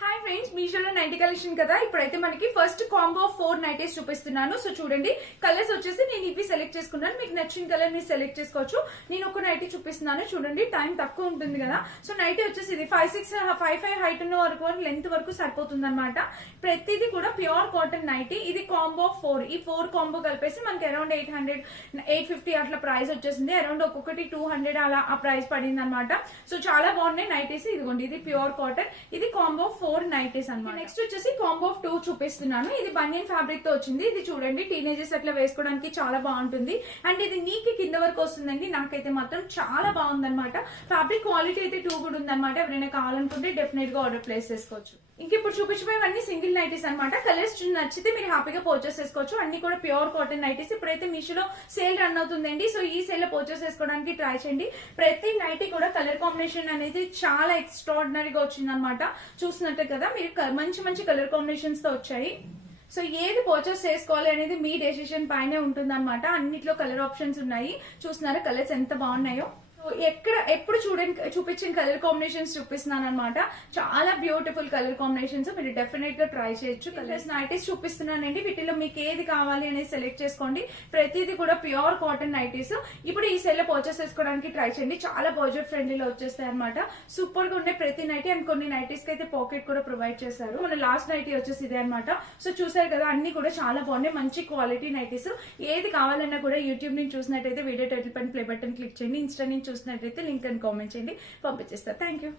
Hi friends, మీషోలో nightie collection కదా. ఇప్పుడైతే మనకి ఫస్ట్ కాంబో ఆఫ్ 4 నైటీస్ చూపిస్తున్నాను. సో చూడండి, కలర్స్ వచ్చేసి నేను ఇవి సెలెక్ట్ చేసుకున్నాను. మీకు నచ్చిన కలర్ మీరు సెలెక్ట్ చేసుకోవచ్చు. నేను ఒక నైటీ చూపిస్తున్నాను చూడండి, టైం తక్కువ ఉంటుంది కదా. సో నైటీ వచ్చేసి ఇది 5'5" హైట్ ఉన్న వరకు లెంత్ వరకు సరిపోతుంది అనమాట. ప్రతిదీ కూడా ప్యూర్ కాటన్ నైటీ. ఇది కాంబో ఆఫ్ 4. ఈ 4 కాంబో కలిపేసి మనకి అరౌండ్ 850 అట్లా ప్రైస్ వచ్చేసింది. అరౌండ్ ఒక్కొక్కటి 200 అలా ఆ ప్రైస్ పడింది అనమాట. సో చాలా బాగున్నాయి నైటీస్. ఇదిగోండి, ఇది ప్యూర్ కాటన్. ఇది కాంబో 4 నైటీస్ అన్నమాట. నెక్స్ట్ వచ్చేసి కాంబో ఆఫ్ 2 చూపిస్తున్నాను. ఇది బనియన్ ఫ్యాబ్రిక్ తో వచ్చింది. ఇది చూడండి, టీనేజర్స్ అట్లా వేసుకోవడానికి చాలా బాగుంటుంది. అండ్ ఇది నీకి కింద వరకు వస్తుందండి. నాకైతే మాత్రం చాలా బాగుంది అనమాట. ఫ్యాబ్రిక్ క్వాలిటీ అయితే 2 కూడా ఉందన్నమాట. ఎవరైనా కావాలనుకుంటే డెఫినెట్ గా ఆర్డర్ ప్లేస్ చేసుకోవచ్చు. ఇంక ఇప్పుడు చూపించబోయేవన్నీ సింగిల్ నైటీస్ అనమాట. కలర్స్ నచ్చితే మీరు హ్యాపీగా పర్చేస్ చేసుకోవచ్చు. అన్ని కూడా ప్యూర్ కాటన్ నైటీస్. ఇప్పుడైతే మీషోలో సేల్ రన్ అవుతుందండి. సో ఈ సేల్ లో పర్చేస్ చేసుకోవడానికి ట్రై చేయండి. ప్రతి నైటీ కూడా కలర్ కాంబినేషన్ అనేది చాలా ఎక్స్ట్రాడినరీగా వచ్చింది అనమాట. చూసినట్టే కదా, మీరు మంచి మంచి కలర్ కాంబినేషన్స్ తో వచ్చాయి. సో ఏది పర్చేస్ చేసుకోవాలి అనేది మీ డెసిషన్ పైనే ఉంటుంది అనమాట. అన్నిట్లో కలర్ ఆప్షన్స్ ఉన్నాయి. చూస్తున్నారా కలర్స్ ఎంత బాగున్నాయో. ఎప్పుడు చూపించిన కలర్ కాంబినేషన్స్ చూపిస్తున్నాను అనమాట. చాలా బ్యూటిఫుల్ కలర్ కాంబినేషన్స్. మీరు డెఫినెట్ గా ట్రై చేయొచ్చు. కలర్స్ నైటీస్ చూపిస్తున్నానండి. వీటిలో మీకు ఏది కావాలి అనేది సెలెక్ట్ చేసుకోండి. ప్రతిదీ కూడా ప్యూర్ కాటన్ నైటీస్. ఇప్పుడు ఈ సెల్ పర్చేస్ చేసుకోవడానికి ట్రై చేయండి. చాలా బడ్జెట్ ఫ్రెండ్లీలో వచ్చేస్తాయి అనమాట. సూపర్ గా ఉండే ప్రతి నైటీ. అండ్ కొన్ని నైటీస్ కి అయితే పాకెట్ కూడా ప్రొవైడ్ చేశారు. మన లాస్ట్ నైటీ వచ్చేసి ఇదే అనమాట. సో చూసారు కదా, అన్ని కూడా చాలా బాగున్నాయి. మంచి క్వాలిటీ నైటీస్. ఏది కావాలన్నా కూడా యూట్యూబ్ నుంచి చూసినట్టయితే వీడియో టైటిల్ పైన ప్లే బటన్ క్లిక్ చేయండి. ఇన్స్టా నుంచి చూసినట్టయితే లింక్ అని కామెంట్ చేయండి, పంపించేస్తారు. Thank you.